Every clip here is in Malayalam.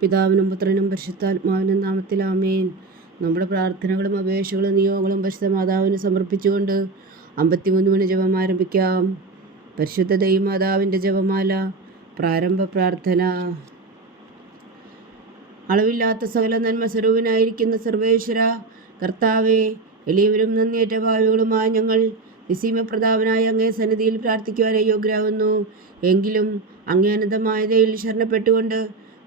പിതാവിനും പുത്രനും പരിശുദ്ധാത്മാവിനും നാമത്തിൽ ആമേൻ. നമ്മുടെ പ്രാർത്ഥനകളും അപേക്ഷകളും നിയോഗങ്ങളും പരിശുദ്ധ മാതാവിന് സമർപ്പിച്ചുകൊണ്ട് അമ്പത്തിമൂന്ന് മണി ജപം ആരംഭിക്കാം. പരിശുദ്ധ ദൈവമാതാവിന്റെ ജപമാല പ്രാരംഭ പ്രാർത്ഥന. അളവില്ലാത്ത സകല നന്മ സ്വരൂപനായിരിക്കുന്ന സർവേശ്വര കർത്താവെ എളിയവരും നന്ദിയേറ്റ ഭാവികളുമായ ഞങ്ങൾ നിസീമപ്രതാപനായ അങ്ങേ സന്നിധിയിൽ പ്രാർത്ഥിക്കുവാൻ യോഗ്യരാകുന്നു. എങ്കിലും അങ്ങേ അനന്തമായ ശരണപ്പെട്ടുകൊണ്ട്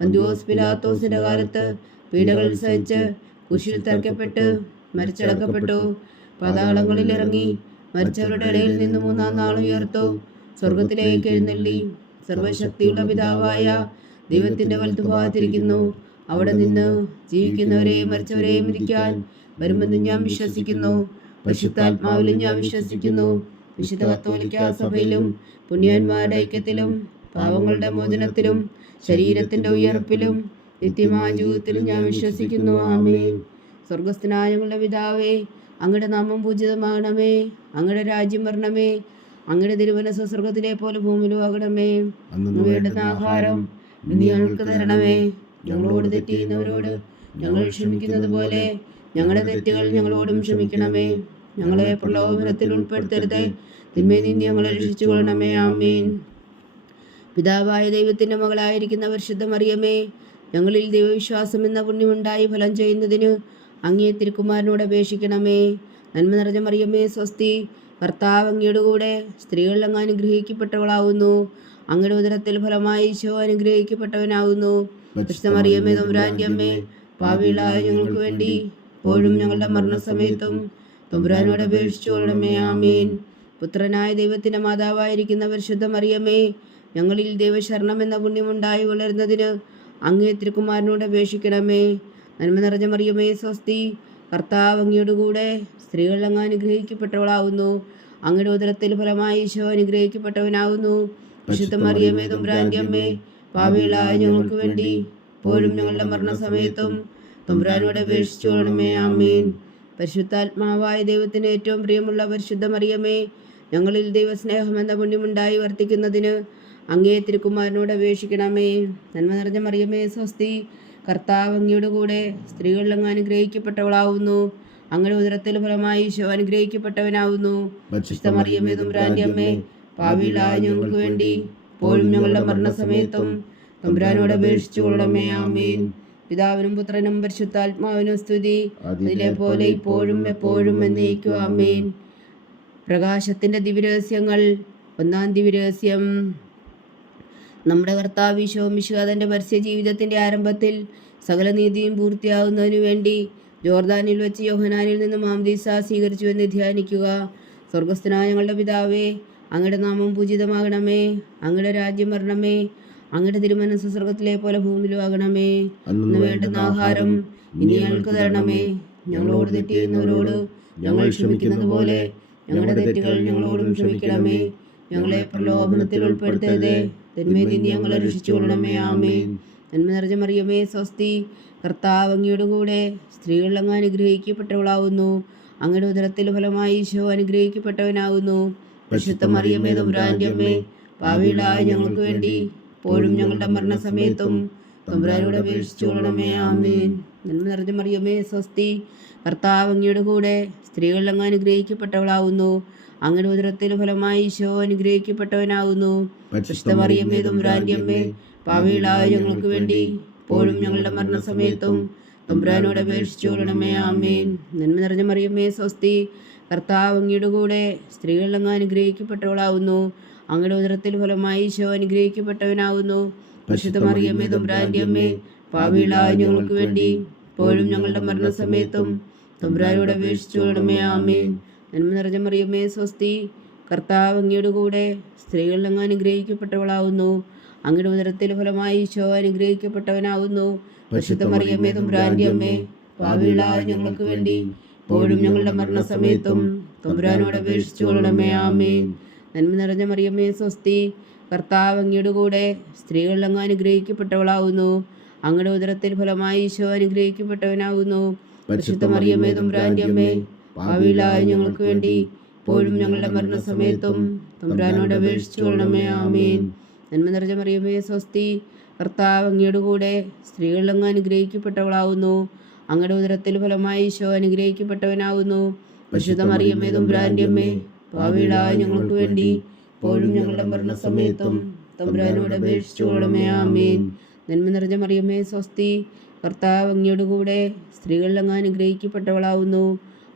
പന്തിയോസ് പിലാത്തോസിന്റെ കാലത്ത് പീഡകൾ സഹിച്ച് കുശിൽ തറയ്ക്കപ്പെട്ട് മരിച്ചടക്കപ്പെട്ടു. പാതാളങ്ങളിൽ ഇറങ്ങി മരിച്ചവരുടെ ഇടയിൽ നിന്ന് മൂന്നാം നാൾ ഉയർത്തു. സ്വർഗത്തിലേക്ക് എഴുന്നള്ളി. സർവശക്തിയുള്ള പിതാവായ ദൈവത്തിന്റെ വലത്തുഭാഗത്തിരിക്കുന്നു. അവിടെ നിന്ന് ജീവിക്കുന്നവരെയും മരിച്ചവരെയും ഇരിക്കാൻ വരുമെന്ന് ഞാൻ വിശ്വസിക്കുന്നു. പരിശുദ്ധാത്മാവിലും ഞാൻ വിശ്വസിക്കുന്നു. വിശുദ്ധ കത്തോലിക്ക സഭയിലും പുണ്യന്മാരുടെ ഐക്യത്തിലും പാവങ്ങളുടെ മോചനത്തിലും ശരീരത്തിന്റെ ഉയർപ്പിലും നിത്യമായ ജീവിതത്തിലും ഞാൻ വിശ്വസിക്കുന്നു. ആമേ സ്വർഗസ്ഥനായ ഞങ്ങളുടെ പിതാവേ അങ്ങയുടെ നാമം പൂജിതമാകണമേ. അങ്ങയുടെ രാജ്യം വരണമേ. അങ്ങയുടെ തിരുവന സ്വർഗത്തിലെ പോലെ ഭൂമിയിലും ആകണമേ വേണ്ടുന്ന ആഹാരം ഞങ്ങൾക്ക് തരണമേ. ഞങ്ങളോട് തെറ്റിയുന്നവരോട് ഞങ്ങൾ ക്ഷമിക്കുന്നത് പോലെ ഞങ്ങളുടെ തെറ്റുകൾ ഞങ്ങളോടും ക്ഷമിക്കണമേ. ഞങ്ങളെ പ്രലോഭനത്തിൽ ഉൾപ്പെടുത്തരുത്. തിന്മയിൽ നിന്ന് ഞങ്ങളെ രക്ഷിച്ചു കൊള്ളണമേ. ആമീൻ. പിതാവായ ദൈവത്തിന്റെ മകളായിരിക്കുന്ന പരിശുദ്ധ മറിയമേ ഞങ്ങളിൽ ദൈവവിശ്വാസം എന്ന പുണ്യമുണ്ടായി ഫലം ചെയ്യുന്നതിന് അങ്ങേ തിരുക്കുമാരനോട് അപേക്ഷിക്കണമേ. നന്മ നിറഞ്ഞ മറിയമ്മേ സ്വസ്തി ഭർത്താവ് അങ്ങയുടെ കൂടെ സ്ത്രീകൾ അങ്ങ് അനുഗ്രഹിക്കപ്പെട്ടവളാവുന്നു. അങ്ങയുടെ ഉദരത്തിൽ ഫലമായി ഈശോ അനുഗ്രഹിക്കപ്പെട്ടവനാവുന്നു. പരിശുദ്ധ മറിയമ്മേ തമ്പുരാന്റെ അമ്മേ പാവികളായ ഞങ്ങൾക്ക് വേണ്ടി ഇപ്പോഴും ഞങ്ങളുടെ മരണസമയത്തും തമ്പുരാനോട് അപേക്ഷിച്ചു കൊള്ളണമേ ആമീൻ. പുത്രനായ ദൈവത്തിന്റെ മാതാവായിരിക്കുന്ന പരിശുദ്ധ മറിയമ്മേ ഞങ്ങളിൽ ദൈവശരണം എന്ന പുണ്യമുണ്ടായി വളരുന്നതിന് അങ്ങേ തിരുക്കുമാരനോട് അപേക്ഷിക്കണമേ. നന്മ നിറഞ്ഞ മറിയമേ സ്വസ്തി. കർത്താവ് അങ്ങയുടെ കൂടെ സ്ത്രീകൾ അങ്ങ് അനുഗ്രഹിക്കപ്പെട്ടവളാവുന്നു. അങ്ങയുടെ ഉദരത്തിൽ ഫലമായി ഈശോ അനുഗ്രഹിക്കപ്പെട്ടവനാവുന്നു. വിശുദ്ധ മറിയമേ തുമ്പ്രാന്റെ അമ്മേ പാവികളായ ഞങ്ങൾക്ക് വേണ്ടി പോലും ഞങ്ങളുടെ മരണസമയത്തും തുമ്പ്രാനോട് അപേക്ഷിച്ചോളണമേ. അമ്മീൻ ആമീൻ. പരിശുദ്ധാത്മാവായ ദൈവത്തിന് ഏറ്റവും പ്രിയമുള്ള പരിശുദ്ധ മറിയമേ ഞങ്ങളിൽ ദൈവസ്നേഹം എന്ന പുണ്യമുണ്ടായി വർത്തിക്കുന്നതിന് അങ്ങേ തിരുക്കുമാരനോട് അപേക്ഷിക്കണമേ. നന്മ നിറഞ്ഞ മറിയമേ സ്വസ്തി. കർത്താവ് അങ്ങയുടെ കൂടെ സ്ത്രീകളിൽ അങ്ങ് അനുഗ്രഹിക്കപ്പെട്ടവളാവുന്നു. അങ്ങയുടെ ഉദരത്തിൽ ഫലമായി ഈശോ അനുഗ്രഹിക്കപ്പെട്ടവനാവുന്നു. മറിയമേ തുമ്പ്രാന്റെ അമ്മേ പാവികളായ ഞങ്ങൾക്ക് വേണ്ടി പോലും ഞങ്ങളുടെ മരണസമയത്തും തമ്പുരാനോട് അപേക്ഷിച്ചു കൊള്ളണമേ. ആമീൻ. പിതാവിനും പുത്രനും പരിശുദ്ധാത്മാവിനും സ്തുതി. അതിലെ പോലെ ഇപ്പോഴും എപ്പോഴും എന്നേക്കും ആമേൻ. പ്രകാശത്തിന്റെ ദിവ്യരഹസ്യങ്ങൾ ഒന്നാം ദിവ്യരഹസ്യം. നമ്മുടെ കർത്താവ് ഈശോ മിശുഹാദന്റെ പരസ്യ ജീവിതത്തിന്റെ ആരംഭത്തിൽ സകല നീതിയും പൂർത്തിയാകുന്നതിനു വേണ്ടി ജോർദാനിൽ വെച്ച് യോഹനാനിൽ നിന്ന് മാംദീസ സ്വീകരിച്ചുവെന്ന് ധ്യാനിക്കുക. സ്വർഗസ്ഥനായ ഞങ്ങളുടെ പിതാവേ അങ്ങയുടെ നാമം പൂജിതമാകണമേ. അങ്ങയുടെ രാജ്യം വരണമേ. അങ്ങയുടെ തിരുമനസ് സ്വർഗത്തിലെ പോലെ ഭൂമിയിലും ആകണമേ. അന്ന് വേണ്ടുന്ന ആഹാരം ഇനി ഞങ്ങൾക്ക് തരണമേ. ഞങ്ങളോട് തെറ്റ് ചെയ്യുന്നവരോട് ഞങ്ങൾ ക്ഷമിക്കുന്നത് പോലെ ഞങ്ങളുടെ തെറ്റുകൾ ഞങ്ങളോടും ക്ഷമിക്കണമേ. ഞങ്ങളെ പ്രലോഭനത്തിൽ ഉൾപ്പെടുത്തരുതേ. തിന്മയിൽ നിന്ന് ഞങ്ങളെ രക്ഷിച്ചു കൊള്ളണമേ ആമേ നന്മ നിറഞ്ഞ മറിയമേ സ്വസ്തി. കർത്താവ് അങ്ങയുടെ കൂടെ സ്ത്രീകൾ അങ്ങ് അനുഗ്രഹിക്കപ്പെട്ടവളാവുന്നു. അങ്ങയുടെ ഉദരത്തിൽ ഫലമായി ഈശോ അനുഗ്രഹിക്കപ്പെട്ടവനാകുന്നു പരിശുദ്ധ മറിയമ്മേ തമ്പുരാന്റെ അമ്മേ ഭാവിയിലായ ഞങ്ങൾക്ക് വേണ്ടി ഇപ്പോഴും ഞങ്ങളുടെ മരണസമയത്തും തമ്പുരാനോട് അപേക്ഷിച്ചു കൊള്ളണമേ ആമേൻ. നന്മ നിറഞ്ഞ മറിയമേ സ്വസ്തി. കർത്താവ് അങ്ങയുടെ കൂടെ സ്ത്രീകൾ അങ്ങ് അനുഗ്രഹിക്കപ്പെട്ടവളാവുന്നു. അങ്ങയുടെ ഉദരത്തിൽ ഫലമായി ഈശോ അനുഗ്രഹിക്കപ്പെട്ടവനാകുന്നു. പരിശുദ്ധ മറിയമ്മേ തമ്പുരാന്റെ അമ്മേ പാവികളായ ഞങ്ങൾക്ക് വേണ്ടി ഇപ്പോഴും ഞങ്ങളുടെ മരണസമയത്തും തമ്പുരാനോട് അപേക്ഷിച്ചു കൊള്ളണമേ ആമേൻ. നന്മ നിറഞ്ഞ മറിയമ്മേ സ്വസ്തി കർത്താവ് അങ്ങയുടെ കൂടെ സ്ത്രീകളിൽ അങ്ങ് അനുഗ്രഹിക്കപ്പെട്ടവളാവുന്നു. അങ്ങയുടെ ഉദരത്തിൽ ഫലമായി ഈശോ അനുഗ്രഹിക്കപ്പെട്ടവനാവുന്നു. പരിശുദ്ധ മറിയമ്മേ തമ്പുരാന്റെ അമ്മേ പാവികളായ ഞങ്ങൾക്ക് വേണ്ടി ഇപ്പോഴും ഞങ്ങളുടെ മരണസമയത്തും തമ്പുരാനോട് അപേക്ഷിച്ചു കൊള്ളണമേ ആമേൻ. നന്മ നിറഞ്ഞ മറിയമ്മേ സ്വസ്തി. കർത്താവ് അങ്ങയുടെ കൂടെ സ്ത്രീകളിൽ അങ്ങ് അനുഗ്രഹിക്കപ്പെട്ടവളാവുന്നു. അങ്ങയുടെ ഉദരത്തിൽ ഫലമായി ഈശോ അനുഗ്രഹിക്കപ്പെട്ടവനാവുന്നു. പരിശുദ്ധ മറിയമ്മേ തമ്പുരാന്റെ അമ്മേ ഞങ്ങൾക്ക് വേണ്ടി ഇപ്പോഴും ഞങ്ങളുടെ മരണസമയത്തും തുമ്പ്രാനോട് അപേക്ഷിച്ചു കൊള്ളണമേ. ആമേൻ. നന്മ നിറഞ്ഞ മറിയമ്മേ സ്വസ്തി. കർത്താവ് അങ്ങയുടെ കൂടെ സ്ത്രീകളിൽ അങ്ങ് അനുഗ്രഹിക്കപ്പെട്ടവളാവുന്നു. അങ്ങയുടെ ഉദരത്തിൽ ഫലമായി ഈശോ അനുഗ്രഹിക്കപ്പെട്ടവനാവുന്നു. പരിശുദ്ധ മറിയമ്മേ തമ്പുരാന്റെ അമ്മേ പാവികളായ ഞങ്ങൾക്ക് വേണ്ടി ഇപ്പോഴും ഞങ്ങളുടെ മരണസമയത്തും തമ്പുരാനോട് അപേക്ഷിച്ചു കൊള്ളണമേ. ആമേൻ. നന്മ നിറഞ്ഞ മറിയമേ സ്വസ്തി. കർത്താവ് അങ്ങയുടെ കൂടെ സ്ത്രീകളിൽ അനുഗ്രഹിക്കപ്പെട്ടവളാവുന്നു. അങ്ങയുടെ ഉദരത്തിൽ ഫലമായി ഈശോ അനുഗ്രഹിക്കപ്പെട്ടവനാവുന്നു. പരിശുദ്ധ മറിയമ്മേ തമ്പുരാന്റെ അമ്മേ ഭാവിയിലായി ഞങ്ങൾക്ക് വേണ്ടി ഇപ്പോഴും ഞങ്ങളുടെ മരണസമയത്തും തമ്പുരാനോട് അപേക്ഷിച്ചു കൊള്ളണമേ. ആമേൻ. നന്മ നിറഞ്ഞ മറിയമ്മേ സ്വസ്തി. കർത്താവ് അങ്ങയുടെ കൂടെ സ്ത്രീകളിൽ അനുഗ്രഹിക്കപ്പെട്ടവളാവുന്നു.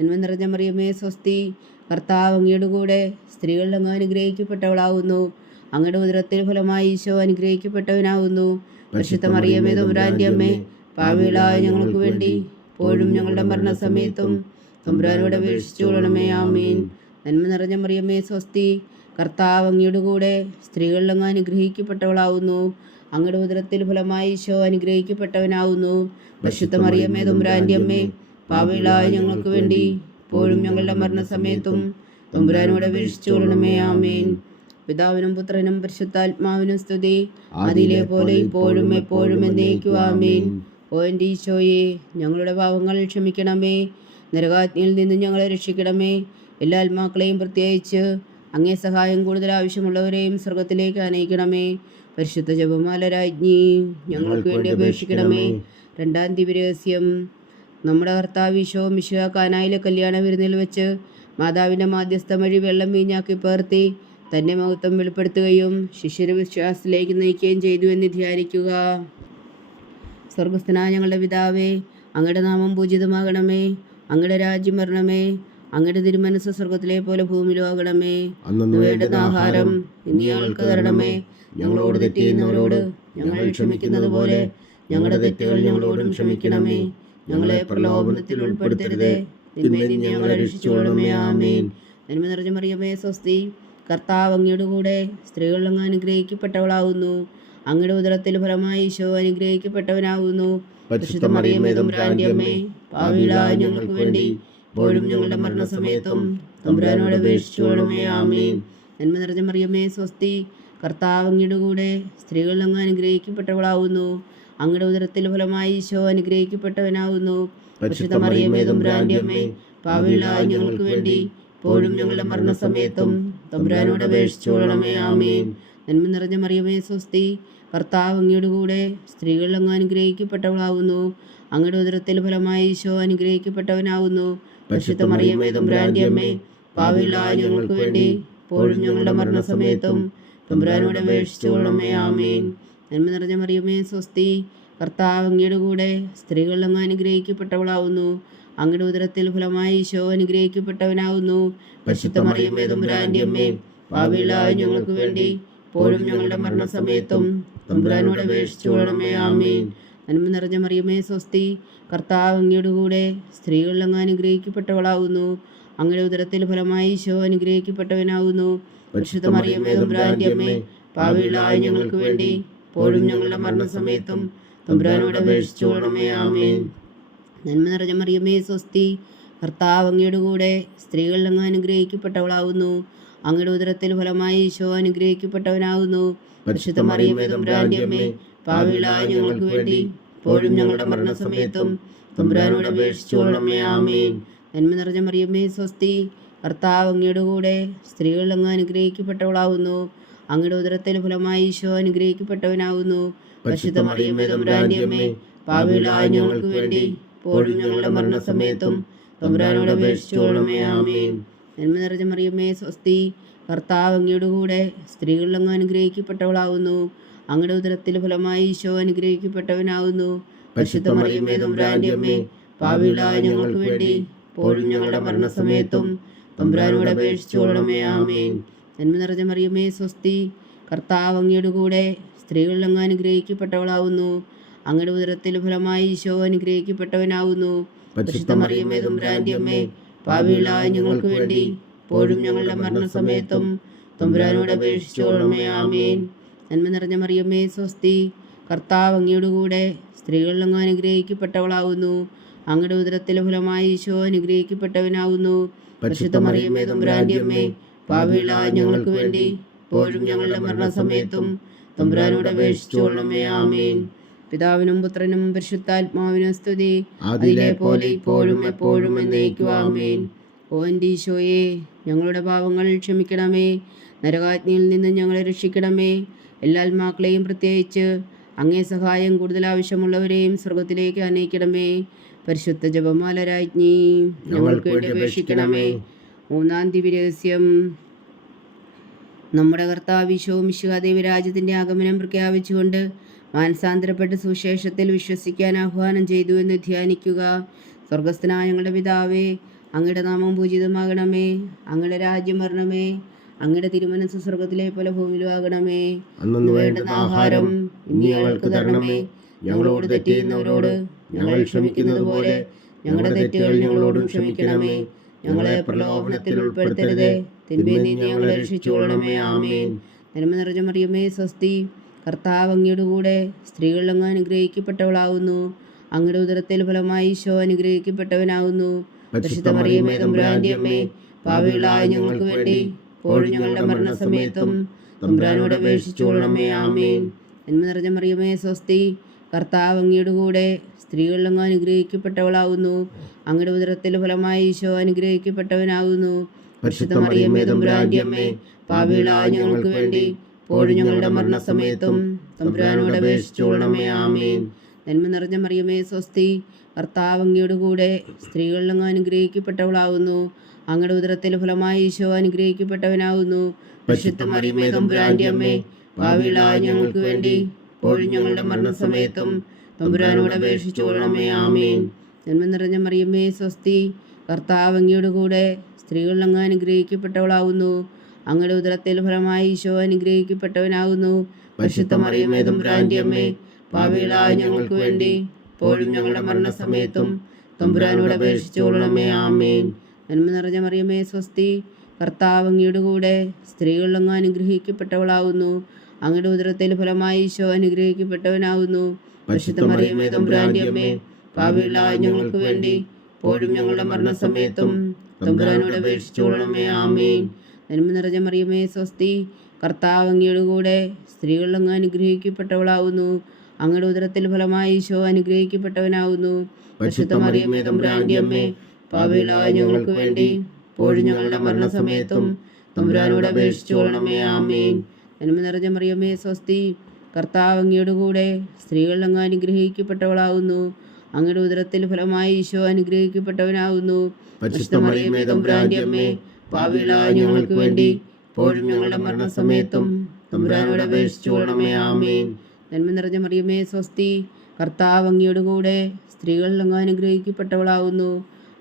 നന്മ നിറഞ്ഞ മറിയമ്മേ സ്വസ്തി. കർത്താവ് അങ്ങയുടെ കൂടെ സ്ത്രീകളിൽ അങ്ങ് അനുഗ്രഹിക്കപ്പെട്ടവളാവുന്നു. അങ്ങയുടെ ഉദരത്തിൽ ഫലമായി ഈശോ അനുഗ്രഹിക്കപ്പെട്ടവനാവുന്നു. പരിശുദ്ധ മറിയമ്മേ തമ്പുരാന്റെ അമ്മേ പാവികളായ ഞങ്ങൾക്ക് വേണ്ടി ഇപ്പോഴും ഞങ്ങളുടെ മരണസമയത്തും തമ്പുരാനോട് വീക്ഷിച്ചുകൊള്ളണമേ ആമീൻ. നന്മ നിറഞ്ഞ മറിയമ്മേ സ്വസ്തി. കർത്താവ് അങ്ങയുടെ കൂടെ സ്ത്രീകളിൽ അങ്ങ് അനുഗ്രഹിക്കപ്പെട്ടവളാവുന്നു. അങ്ങയുടെ ഉദരത്തിൽ ഫലമായി ഈശോ അനുഗ്രഹിക്കപ്പെട്ടവനാവുന്നു. പരിശുദ്ധ മറിയമ്മേ തമ്പുരാന്റെ അമ്മേ പാവികളായ ഞങ്ങൾക്ക് വേണ്ടി ഇപ്പോഴും ഞങ്ങളുടെ മരണസമയത്തും തമ്പുരാനോട് വീക്ഷിച്ചുകൊള്ളണമേ ആമേൻ. പിതാവിനും പുത്രനും പരിശുദ്ധാത്മാവിനും സ്തുതി. അതിലെ പോലെ ഇപ്പോഴും എപ്പോഴും എന്നേക്കും ആമേൻ. ഓ ഈശോയെ ഞങ്ങളുടെ പാവങ്ങൾ ക്ഷമിക്കണമേ. നരകാജ്ഞയിൽ നിന്ന് ഞങ്ങളെ രക്ഷിക്കണമേ. എല്ലാ ആത്മാക്കളെയും പ്രത്യേകിച്ച് അങ്ങേ സഹായം കൂടുതൽ ആവശ്യമുള്ളവരെയും സ്വർഗത്തിലേക്ക് അനയിക്കണമേ പരിശുദ്ധ ജപമാല രാജ്ഞി ഞങ്ങൾക്ക് വേണ്ടി അപേക്ഷിക്കണമേ. രണ്ടാം ദിവരഹസ്യം നമ്മുടെ കർത്താവ് ഈശോ മിശുക കാനായിലെ കല്യാണ വിരുന്നിൽ വെച്ച് മാതാവിന്റെ മാധ്യസ്ഥം വഴി വെള്ളം വീഞ്ഞാക്കി പേർത്തി തന്റെ മഹത്വം വെളിപ്പെടുത്തുകയും ശിഷ്യരെ വിശ്വാസത്തിലേക്ക് നയിക്കുകയും ചെയ്തു എന്ന് ധ്യാനിക്കുക. സ്വർഗസ്ഥനായ ഞങ്ങളുടെ പിതാവേ അങ്ങയുടെ നാമം പൂജിതമാകണമേ. അങ്ങയുടെ രാജ്യം വരണമേ. അങ്ങയുടെ തിരുമനസ് സ്വർഗത്തിലെ പോലെ ഭൂമിയിലും ആകണമേ. വേണ്ടുന്ന ആഹാരം ഇന്ന് തരണമേ. ഞങ്ങളോട് തെറ്റ് ചെയ്യുന്നവരോട് ഞങ്ങൾ ക്ഷമിക്കുന്നത് പോലെ ഞങ്ങളുടെ തെറ്റുകൾ ഞങ്ങളോടും ക്ഷമിക്കണമേ. ഞങ്ങളെ പ്രലോഭനത്തിൽ ഉൾപ്പെടുത്തരുതേ. തിന്മയിൽ ഞങ്ങളെ രക്ഷിച്ചുകൊള്ളണമേ ആമേൻ. നന്മ നിറഞ്ഞ മറിയമേ സ്വസ്തി. കർത്താവ് അങ്ങയുടെ കൂടെ സ്ത്രീകൾ അങ്ങ് അനുഗ്രഹിക്കപ്പെട്ടവളാവുന്നു. അങ്ങയുടെ ഉദരത്തിൽ ഫലമായി ഈശോ അനുഗ്രഹിക്കപ്പെട്ടവനാവുന്നു. പരിശുദ്ധ മറിയമേ തമ്പുരാന്റെ അമ്മേ. പാവികളായ ഞങ്ങൾക്ക് വേണ്ടി ഇപ്പോഴും ഞങ്ങളുടെ മരണസമയത്തും തമ്പുരാനോട് അപേക്ഷിച്ചോളമേ. ആമേൻ. നന്മ നിറഞ്ഞ മറിയമ്മേ സ്വസ്തി. കർത്താവ് അങ്ങയുടെ കൂടെ സ്ത്രീകൾ അങ്ങ് അനുഗ്രഹിക്കപ്പെട്ടവളാവുന്നു. അങ്ങയുടെ ഉദരത്തിൽ ഫലമായി ഈശോ അനുഗ്രഹിക്കപ്പെട്ടവനാകുന്നു പരിശുദ്ധ മറിയമേ തമ്പുരാന്റെ അമ്മേ പാവികളായ ഞങ്ങൾക്ക് വേണ്ടി ഇപ്പോഴും ഞങ്ങളുടെ മരണസമയത്തും തമ്പുരാനോട് അപേക്ഷിച്ചോളണമേ ആമേ ആമേൻ. നന്മ നിറഞ്ഞ മറിയമേ സ്വസ്തി കർത്താവ് അങ്ങയുടെ കൂടെ സ്ത്രീകൾ അങ്ങ് അനുഗ്രഹിക്കപ്പെട്ടവളാവുന്നു. അങ്ങയുടെ ഉദരത്തിൽ ഫലമായി ഈശോ അനുഗ്രഹിക്കപ്പെട്ടവനാവുന്നു. പരിശുദ്ധ മറിയമേ തമ്പുരാന്റെ അമ്മേ ഞങ്ങൾക്ക് വേണ്ടി ഇപ്പോഴും ഞങ്ങളുടെ മരണസമയത്തും തമ്പുരാനോട് അപേക്ഷിച്ചോളണമേ ആമേൻ. നന്മ നിറഞ്ഞ മറിയുമേ സ്വസ്തി. കർത്താവ് അങ്ങയുടെ കൂടെ സ്ത്രീകളിലങ്ങ് അനുഗ്രഹിക്കപ്പെട്ടവളാവുന്നു. അങ്ങയുടെ ഉദരത്തിൽ ഫലമായി ഈശോ അനുഗ്രഹിക്കപ്പെട്ടവനാവുന്നു. പരിശുദ്ധ മറിയുമേ തമ്പുരാന്റെ അമ്മേ ഭാവിയിലായ ഞങ്ങൾക്ക് വേണ്ടി ഇപ്പോഴും ഞങ്ങളുടെ മരണസമയത്തും തമ്പുരാനോട് അപേക്ഷിച്ചു കൊള്ളണമേ ആമേൻ. നന്മ നിറഞ്ഞ മറിയമേ സ്വസ്തി. കർത്താവ് അങ്ങയുടെ കൂടെ സ്ത്രീകളിലങ്ങ് അനുഗ്രഹിക്കപ്പെട്ടവളാവുന്നു. അങ്ങയുടെ ഉദരത്തിൽ ഫലമായി ഈശോ അനുഗ്രഹിക്കപ്പെട്ടവനാവുന്നു. പരിശുദ്ധ മറിയമേ തമ്പുരാന്റെ അമ്മേ പാവികളായ ഞങ്ങൾക്ക് വേണ്ടി ഇപ്പോഴും ഞങ്ങളുടെ മരണസമയത്തും തമ്പുരാനോട് അപേക്ഷിച്ചോളമേ ആമേൻ. നന്മ നിറഞ്ഞ മറിയമേ സ്വസ്തി. കർത്താവ് അങ്ങയുടെ കൂടെ സ്ത്രീകൾ അങ്ങ് അനുഗ്രഹിക്കപ്പെട്ടവളാവുന്നു. അങ്ങയുടെ ഉദരത്തിൽ ഫലമായി ഈശോ അനുഗ്രഹിക്കപ്പെട്ടവനാകുന്നു പരിശുദ്ധ മറിയമേ തമ്പുരാന്റെ അമ്മേ ഞങ്ങൾക്ക് വേണ്ടി ഇപ്പോഴും ഞങ്ങളുടെ മരണസമയത്തും തമ്പുരാനോട് അപേക്ഷിച്ചോളമേ ആമേൻ. നന്മ നിറഞ്ഞ മറിയമേ സ്വസ്തി. കർത്താവ് അങ്ങയുടെ കൂടെ സ്ത്രീകൾ അങ്ങ് അനുഗ്രഹിക്കപ്പെട്ടവളാവുന്നു. അങ്ങയുടെ ഉദരത്തിന് ഫലമായി ഈശോ അനുഗ്രഹിക്കപ്പെട്ടവനാകുന്നു. പരിശുദ്ധ മറിയമ്മേ തമ്പുരാന്റെ അമ്മേ പാവികളായ ഞങ്ങൾക്ക് വേണ്ടി ഇപ്പോഴും ഞങ്ങളുടെ മരണസമയത്തും. തമ്പുരാനോട് ആമേൻ. നന്മ നിറഞ്ഞ മറിയമ്മേ സ്വസ്തി കർത്താവ് അങ്ങയുടെ കൂടെ സ്ത്രീകളിൽ അങ്ങ് അനുഗ്രഹിക്കപ്പെട്ടവളാവുന്നു. അങ്ങയുടെ ഉദരത്തിൽ ഫലമായി ഈശോ അനുഗ്രഹിക്കപ്പെട്ടവനാവുന്നു. പരിശുദ്ധ മറിയമേ തമ്പുരാന്റെ അമ്മേ പാവികളായ ഞങ്ങൾക്ക് വേണ്ടി പോലും ഞങ്ങളുടെ മരണസമയത്തും. തമ്പുരാനോട് അപേക്ഷിച്ചോളണമേ ആമേൻ. നന്മ നിറഞ്ഞ മറിയമേ സ്വസ്തി. കർത്താവ് അങ്ങയുടെ കൂടെ സ്ത്രീകളിൽ അങ്ങ് അനുഗ്രഹിക്കപ്പെട്ടവളാവുന്നു. അങ്ങയുടെ ഉദരത്തിൽ ഫലമായി ഈശോ അനുഗ്രഹിക്കപ്പെട്ടവനാവുന്നു. പരിശുദ്ധ മറിയമേ തുമ്പ്രാന്റെ അമ്മേ പാവികളായ ഞങ്ങൾക്ക് വേണ്ടി ഇപ്പോഴും ഞങ്ങളുടെ മരണസമയത്തും തമ്പുരാനോട് അപേക്ഷിച്ചോളമേ ആമേൻ. നന്മ നിറഞ്ഞ മറിയമ്മേ സ്വസ്തി. കർത്താവ് അങ്ങയുടെ കൂടെ സ്ത്രീകളിൽ അങ്ങ് അനുഗ്രഹിക്കപ്പെട്ടവളാവുന്നു. അങ്ങയുടെ ഉദരത്തിലെ ഫലമായി ഈശോ അനുഗ്രഹിക്കപ്പെട്ടവനാവുന്നു. പരിശുദ്ധ മറിയമ്മേ തമ്പുരാന്റെ അമ്മേ പാവികളായ ഞങ്ങൾക്ക് വേണ്ടി ഇപ്പോഴും ഞങ്ങളുടെ മരണസമയത്തും തമ്പുരാനോട് അപേക്ഷിച്ചോളമേ ആമേൻ. പിതാവിനും പുത്രനും പരിശുദ്ധാത്മാവിനും സ്തുതി. അതിലെ പോലെ ഇപ്പോഴും എപ്പോഴും എന്നേക്കു ആമേൻ. ഓ എന്റെ ഈശോയെ ഞങ്ങളുടെ പാവങ്ങൾ ക്ഷമിക്കണമേ. നരകാജ്ഞയിൽ നിന്ന് ഞങ്ങളെ രക്ഷിക്കണമേ. എല്ലാ ആത്മാക്കളെയും പ്രത്യേകിച്ച് അങ്ങേ സഹായം കൂടുതൽ ആവശ്യമുള്ളവരെയും സ്വർഗത്തിലേക്ക് അനയിക്കണമേ പരിശുദ്ധ ജപമാല രാജ്ഞി ഞങ്ങൾക്ക് വേണ്ടി അപേക്ഷിക്കണമേ. മൂന്നാം ദിവ്യരഹസ്യം നമ്മുടെ കർത്താവ് വിശോ മിശുഹാദേവി രാജ്യത്തിന്റെ ആഗമനം പ്രഖ്യാപിച്ചുകൊണ്ട് മാനസാന്തരപ്പെട്ട് സുവിശേഷത്തിൽ വിശ്വസിക്കാൻ ആഹ്വാനം ചെയ്തു എന്ന് ധ്യാനിക്കുക. സ്വർഗസ്ഥനായ ഞങ്ങളുടെ പിതാവേ അങ്ങയുടെ നാമം പൂജിതമാകണമേ. അങ്ങയുടെ രാജ്യം വരണമേ. അങ്ങയുടെ തിരുമനസ് സ്വർഗത്തിലെ പോലെ ഭൂമിയിലും ആകണമേ. വേണ്ടുന്ന ആഹാരം ഇനി ഞങ്ങൾക്ക് തരണമേ. ഞങ്ങളോട് തെറ്റ് ചെയ്യുന്നവരോട് ഞങ്ങൾ ക്ഷമിക്കുന്നത് പോലെ ഞങ്ങളുടെ തെറ്റുകൾ ഞങ്ങളോടും ക്ഷമിക്കണമേ. ഞങ്ങളെ പ്രലോഭനത്തിൽ ഉൾപ്പെടുത്തരുതേ. തിന്മയിൽ നിന്ന് ഞങ്ങളെ രക്ഷിച്ചുകൊള്ളണമേ. ആമേൻ. നന്മ നിറഞ്ഞ മറിയമേ സ്വസ്തി. കർത്താവ് അങ്ങയുടെ കൂടെ സ്ത്രീകൾ അങ്ങ് അനുഗ്രഹിക്കപ്പെട്ടവളാവുന്നു. അങ്ങയുടെ ഉദരത്തിൽ ഫലമായി ഈശോ അനുഗ്രഹിക്കപ്പെട്ടവനാവുന്നു. പരിശുദ്ധ മറിയമേ തമ്പുരാന്റെ അമ്മേ പാവികളായ ഞങ്ങൾക്ക് വേണ്ടി ഇപ്പോഴും ഞങ്ങളുടെ മരണസമയത്തും തമ്പുരാനോട് അപേക്ഷിച്ചുകൊള്ളണമേ. ആമേൻ. നന്മ നിറഞ്ഞ മറിയമേ സ്വസ്തി. കർത്താവ് അങ്ങയുടെ കൂടെ സ്ത്രീകളിൽ അങ്ങ് അനുഗ്രഹിക്കപ്പെട്ടവളാവുന്നു. അങ്ങയുടെ ഉദരത്തിൽ ഫലമായി ഈശോ അനുഗ്രഹിക്കപ്പെട്ടവനാകുന്നു പരിശുദ്ധ മറിയമേ തമ്പുരാന്റെ അമ്മേ പാവികളായ ഞങ്ങൾക്ക് വേണ്ടി പോഴും ഞങ്ങളുടെ മരണസമയത്തും തമ്പുരാനോട് ആമേൻ. നന്മ നിറഞ്ഞ മറിയമേ സ്വസ്തി കർത്താവ് അങ്ങയുടെ കൂടെ സ്ത്രീകളിലും അനുഗ്രഹിക്കപ്പെട്ടവളാവുന്നു. അങ്ങയുടെ ഉദരത്തിന്റെ ഫലമായി ഈശോ അനുഗ്രഹിക്കപ്പെട്ടവനാകുന്നു പരിശുദ്ധ മറിയമേ തമ്പുരാന്റെ അമ്മേ ഭാവികളായ ഞങ്ങൾക്ക് വേണ്ടി ഇപ്പോഴും ഞങ്ങളുടെ മരണസമയത്തും തമ്പുരാനോട് അപേക്ഷിച്ചുകൊള്ളണമേ ആമേൻ. ജന്മം നിറഞ്ഞ മറിയമ്മേ സ്വസ്തി. കർത്താവ് അങ്ങയുടെ കൂടെ സ്ത്രീകളിൽ അങ്ങ് അനുഗ്രഹിക്കപ്പെട്ടവളാവുന്നു. അങ്ങയുടെ ഉദരത്തിൽ ഫലമായി ഈശോ അനുഗ്രഹിക്കപ്പെട്ടവനാകുന്നു പരിശുദ്ധ മറിയമ്മേ തമ്പുരാന്റെ അമ്മേ ഭാവികളായ ഞങ്ങൾക്ക് വേണ്ടി ഇപ്പോഴും ഞങ്ങളുടെ മരണസമയത്തും തമ്പുരാനോട് അപേക്ഷിച്ചുകൊള്ളണമേ ആമേൻ. നന്മ നിറഞ്ഞ മറിയമ്മേ സ്വസ്തി. കർത്താവ് അങ്ങയുടെ കൂടെ സ്ത്രീകളിൽ അങ്ങ് അനുഗ്രഹിക്കപ്പെട്ടവളാവുന്നു. അങ്ങയുടെ ഉദരത്തിൽ ഫലമായി ഈശോ അനുഗ്രഹിക്കപ്പെട്ടവനാകുന്നു പരിശുദ്ധ മറിയമേ തമ്പുരാന്റെ അമ്മേ പാവികളായ ഞങ്ങൾക്ക് വേണ്ടി പോഴും ഞങ്ങളുടെ മരണസമയത്തും തമ്പുരാനോട് അപേക്ഷിച്ചോളണമേ ആമേൻ. നന്മ നിറഞ്ഞ മറിയമേ സ്വസ്തി കർത്താവ് അങ്ങയുടെ കൂടെ സ്ത്രീകളിൽ അങ്ങ് അനുഗ്രഹിക്കപ്പെട്ടവളാവുന്നു. അങ്ങയുടെ ഉദരത്തിൽ ഫലമായി ഈശോ അനുഗ്രഹിക്കപ്പെട്ടവനാവുന്നു. പരിശുദ്ധ മറിയമേ തമ്പുരാന്റെ അമ്മേ പാവികളായ ഞങ്ങൾക്ക് വേണ്ടി ഇപ്പോഴും ഞങ്ങളുടെ മരണസമയത്തും തമ്പുരാനോട് അപേക്ഷിച്ചോളണമേ ആമേൻ. നന്മ നിറഞ്ഞ മറിയമ്മേ സ്വസ്തി കർത്താവ് അങ്ങയുടെ കൂടെ സ്ത്രീകൾ അങ്ങ് അനുഗ്രഹിക്കപ്പെട്ടവളാകുന്നു അങ്ങയുടെ ഉദരത്തിൽ ഫലമായി ഈശോ അനുഗ്രഹിക്കപ്പെട്ടവനാകുന്നു അമ്മേ പാവികളായ ഞങ്ങൾക്ക് വേണ്ടി ഇപ്പോഴും ഞങ്ങളുടെ മരണസമയത്തും തമ്പുരാനോട് അപേക്ഷിച്ചുകൊള്ളണമേ ആമേൻ. നന്മ നിറഞ്ഞ മറിയമേ സ്വസ്തി കർത്താവ് അങ്ങയുടെ കൂടെ സ്ത്രീകൾ അങ്ങ് അനുഗ്രഹിക്കപ്പെട്ടവളാകുന്നു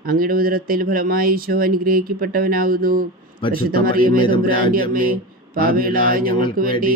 അങ്ങയുടെ ഉദരത്തിൽ ഫലമായി ഈശോ അനുഗ്രഹിക്കപ്പെട്ടവനാകുന്നു പരിശുദ്ധ മറിയമേ തമ്പുരാന്റെ അമ്മേ പാവികളായ ഞങ്ങൾക്ക് വേണ്ടി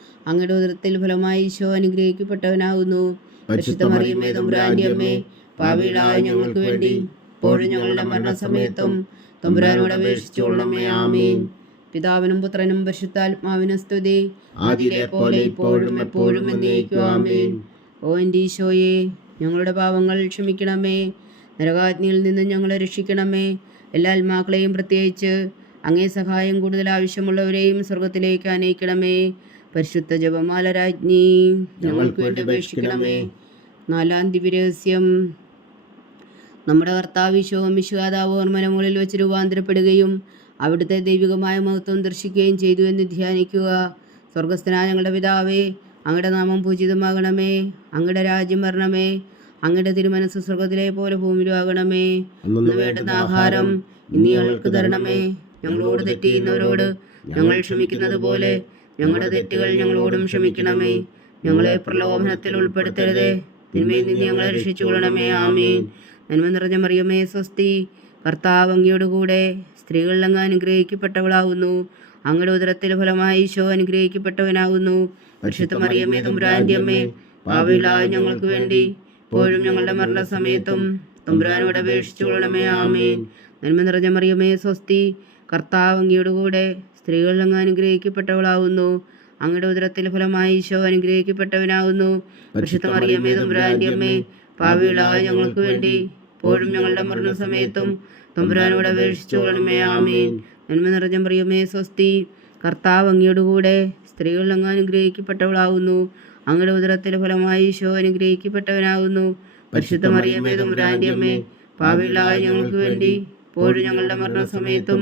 അങ്ങയുടെ ഉദരത്തിൽ ഫലമായി ഈശോ അനുഗ്രഹിക്കപ്പെട്ടവനാകുന്നു. പരിശുദ്ധ മറിയമ്മേ തമ്പുരാന്റെ അമ്മേ പാവികളായ ഞങ്ങൾക്ക് വേണ്ടി ഇപ്പോഴും ഞങ്ങളുടെ മരണസമയത്തും തമ്പുരാനോട് അപേക്ഷിച്ചുകൊള്ളണമേ ആമീൻ. പിതാവിനും പുത്രനും പരിശുദ്ധാത്മാവിനും സ്തുതി. പോലെ ഇപ്പോഴും എപ്പോഴും എന്നേക്കും ആമീൻ. ഓ എന്റെ ഈശോയെ ഞങ്ങളുടെ പാവങ്ങൾ ക്ഷമിക്കണമേ. നരകാജ്ഞയിൽ നിന്ന് ഞങ്ങളെ രക്ഷിക്കണമേ. എല്ലാ ആത്മാക്കളെയും പ്രത്യേകിച്ച് അങ്ങേ സഹായം കൂടുതൽ ആവശ്യമുള്ളവരെയും സ്വർഗത്തിലേക്ക് അനയിക്കണമേ. പരിശുദ്ധ ജപമാല രാജ്ഞി ഞങ്ങൾക്ക് വേണ്ടി അപേക്ഷിക്കണമേ. നാലാം ദിവ്യരഹസ്യം നമ്മുടെ കർത്താവിശോവും വിശ്വാതാവ് ഓർമ്മനമുകളിൽ വെച്ച് രൂപാന്തരപ്പെടുകയും അവിടുത്തെ ദൈവികമായ മഹത്വം ദർശിക്കുകയും ചെയ്തു എന്ന് ധ്യാനിക്കുക. സ്വർഗസ്ഥനായ ഞങ്ങളുടെ പിതാവേ അങ്ങയുടെ നാമം പൂജിതമാകണമേ. അങ്ങയുടെ രാജ്യം വരണമേ. അങ്ങയുടെ തിരുമനസ് സ്വർഗത്തിലെ പോലെ ഭൂമിയിലും ആകണമേ. അന്ന് വേണ്ടുന്ന ആഹാരം ഇനി ഞങ്ങൾക്ക് തരണമേ. ഞങ്ങളോട് തെറ്റിയുന്നവരോട് ഞങ്ങൾ ക്ഷമിക്കുന്നത് പോലെ ഞങ്ങളുടെ തെറ്റുകൾ ഞങ്ങളോടും ക്ഷമിക്കണമേ. ഞങ്ങളെ പ്രലോഭനത്തിൽ ഉൾപ്പെടുത്തരുതേ. തിന്മയിൽ നിന്ന് ഞങ്ങളെ രക്ഷിച്ചു കൊള്ളണമേ ആമീൻ. നന്മ നിറഞ്ഞ മറിയമേ സ്വസ്തി. കർത്താവ് സ്ത്രീകളിൽ സ്ത്രീകൾ അങ്ങ് അനുഗ്രഹിക്കപ്പെട്ടവളാകുന്നു അങ്ങയുടെ ഉദരത്തിൽ ഫലമായി ഈശോ അനുഗ്രഹിക്കപ്പെട്ടവനാകുന്നു പരിശുദ്ധ മറിയമ്മേ തമ്പുരാന്റെ അമ്മേ പാവികളായ ഞങ്ങൾക്ക് വേണ്ടി ഇപ്പോഴും ഞങ്ങളുടെ മരണസമയത്തും തുമ്പ്രാനോട് അപേക്ഷിച്ചു കൊള്ളണമേ ആമേൻ. നന്മ നിറഞ്ഞ മറിയമേ സ്വസ്തി. കർത്താവ് അങ്ങയോട് കൂടെ സ്ത്രീകൾ അങ്ങ് അനുഗ്രഹിക്കപ്പെട്ടവളാവുന്നു. അങ്ങയുടെ ഉദരത്തിൽ ഫലമായി ഈശോ അനുഗ്രഹിക്കപ്പെട്ടവനാകുന്നു പരിശുദ്ധ മറിയമ്മേ അമ്മേ പാവികളായ ഞങ്ങൾക്ക് വേണ്ടി ഇപ്പോഴും ഞങ്ങളുടെ മരണസമയത്തും തമ്പുരാനോട് അപേക്ഷിച്ചുകൊള്ളണമേ ആമേൻ. നന്മ നിറഞ്ഞ പ്രിയമേ സ്വസ്തി കർത്താവ് അങ്ങയോടുകൂടെ സ്ത്രീകൾ അങ്ങ് അനുഗ്രഹിക്കപ്പെട്ടവളാകുന്നു അങ്ങയുടെ ഉദരത്തിൽ ഫലമായി ഈശോ അനുഗ്രഹിക്കപ്പെട്ടവനാകുന്നു പരിശുദ്ധ മറിയമേ തമ്പുരാന്റെ അമ്മേ പാവികളായ ഞങ്ങൾക്ക് വേണ്ടി ഇപ്പോഴും ഞങ്ങളുടെ മരണസമയത്തും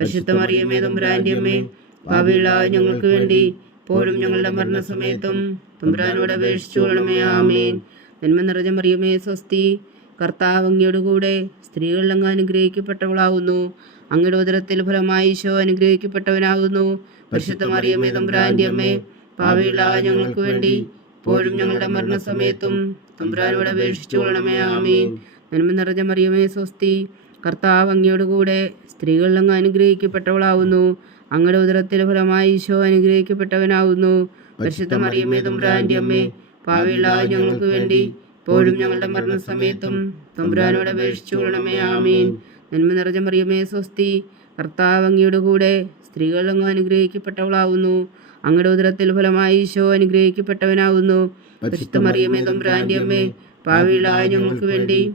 പരിശുദ്ധ മറിയമ്മേ തമ്പുരാന്റെ അമ്മേ ഭാവിയുള്ള ഞങ്ങൾക്ക് വേണ്ടി ഇപ്പോഴും ഞങ്ങളുടെ മരണസമയത്തും തമ്പുരാനോട് അപേക്ഷിച്ചു കൊള്ളണമേ ആമേൻ. നന്മ നിറഞ്ഞ മറിയമേ സ്വസ്തി കർത്താവ് അങ്ങയുടെ കൂടെ സ്ത്രീകൾ അങ്ങ് അനുഗ്രഹിക്കപ്പെട്ടവളാകുന്നു അങ്ങയുടെ ഉദരത്തിൽ ഫലമായി ഈശോ അനുഗ്രഹിക്കപ്പെട്ടവനാകുന്നു പരിശുദ്ധ മറിയമ്മേ തമ്പുരാന്റെ അമ്മേ ഭാവിയുള്ള ഞങ്ങൾക്ക് വേണ്ടി ഇപ്പോഴും ഞങ്ങളുടെ മരണസമയത്തും തമ്പുരാനോട് അപേക്ഷിച്ചു കൊള്ളണമേ ആമീൻ. നന്മ നിറഞ്ഞ മറിയമേ സ്വസ്തി കർത്താവ് അങ്ങയോട് കൂടെ സ്ത്രീകൾ അങ്ങ് അനുഗ്രഹിക്കപ്പെട്ടവളാവുന്നു. അങ്ങയുടെ ഉദരത്തിൽ ഫലമായി ഈശോ അനുഗ്രഹിക്കപ്പെട്ടവനാവുന്നു. പരിശുദ്ധ അമ്മേ പാവികളായ ഞങ്ങൾക്ക് വേണ്ടി ഇപ്പോഴും ഞങ്ങളുടെ മരണസമയത്തും തമ്പുരാനോട് അപേക്ഷിച്ചു കൊള്ളണമേ. ആമീൻ. നന്മ നിറഞ്ഞ മറിയമേ സ്വസ്തി. കർത്താവ് അങ്ങയുടെ കൂടെ സ്ത്രീകൾ അങ്ങ് അനുഗ്രഹിക്കപ്പെട്ടവളാവുന്നു. അങ്ങയുടെ ഉദരത്തിൽ ഫലമായി ഈശോ അനുഗ്രഹിക്കപ്പെട്ടവനാവുന്നു. പരിശുദ്ധ മറിയമേ തമ്പുരാന്റെ അമ്മേ പാവികളായ ഞങ്ങൾക്ക് വേണ്ടി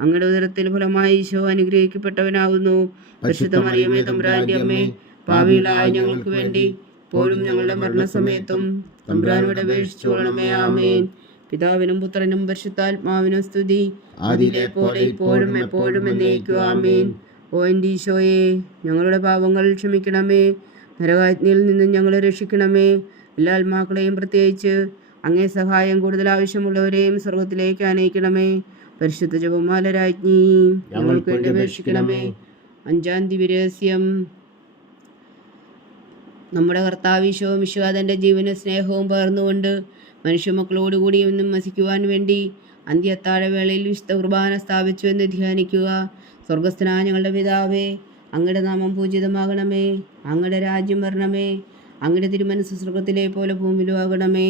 അങ്ങയുടെ ഉദരത്തിൽ ഫലമായി ഈശോ അനുഗ്രഹിക്കപ്പെട്ടവനാകുന്നു പരിശുദ്ധ മറിയമേ അമ്മേ പാവികളായ ഞങ്ങൾക്ക് വേണ്ടി പോലും ഞങ്ങളുടെ മരണസമയത്തും തമ്പുരാനോട് അപേക്ഷിച്ചു കൊള്ളണമേ ആമേൻ. പിതാവിനും പുത്രനും പരിശുദ്ധാത്മാവിനും സ്തുതി. അതിലെ പോലെ ഇപ്പോഴും എപ്പോഴും എന്നേക്കും ആമേൻ. ഓ എന്റെ ഈശോയെ ഞങ്ങളുടെ പാപങ്ങൾ ക്ഷമിക്കണമേ. നരകാജ്ഞയിൽ നിന്നും ഞങ്ങളെ രക്ഷിക്കണമേ. എല്ലാ ആത്മാക്കളെയും പ്രത്യേകിച്ച് അങ്ങേ സഹായം കൂടുതൽ ആവശ്യമുള്ളവരെയും സ്വർഗത്തിലേക്ക് അനയിക്കണമേ പരിശുദ്ധ ജപമാല രാജ്ഞി ഞങ്ങൾക്ക് വേണ്ടി അപേക്ഷിക്കണമേ. അഞ്ചാം ദിവരഹസ്യം നമ്മുടെ കർത്താവിശ്വവും വിശ്വാദന്റെ ജീവന സ്നേഹവും പകർന്നുകൊണ്ട് മനുഷ്യമക്കളോടുകൂടി ഒന്നും വസിക്കുവാൻ വേണ്ടി അന്ത്യത്താഴവേളയിൽ വിശുദ്ധ കുർബാന സ്ഥാപിച്ചു എന്ന് ധ്യാനിക്കുക. സ്വർഗസ്ഥനായ ഞങ്ങളുടെ പിതാവേ അങ്ങയുടെ നാമം പൂജിതമാകണമേ. അങ്ങയുടെ രാജ്യം വരണമേ. അങ്ങയുടെ തിരുമനസ് സ്വർഗത്തിലെ പോലെ ഭൂമിയിലും ആകണമേ.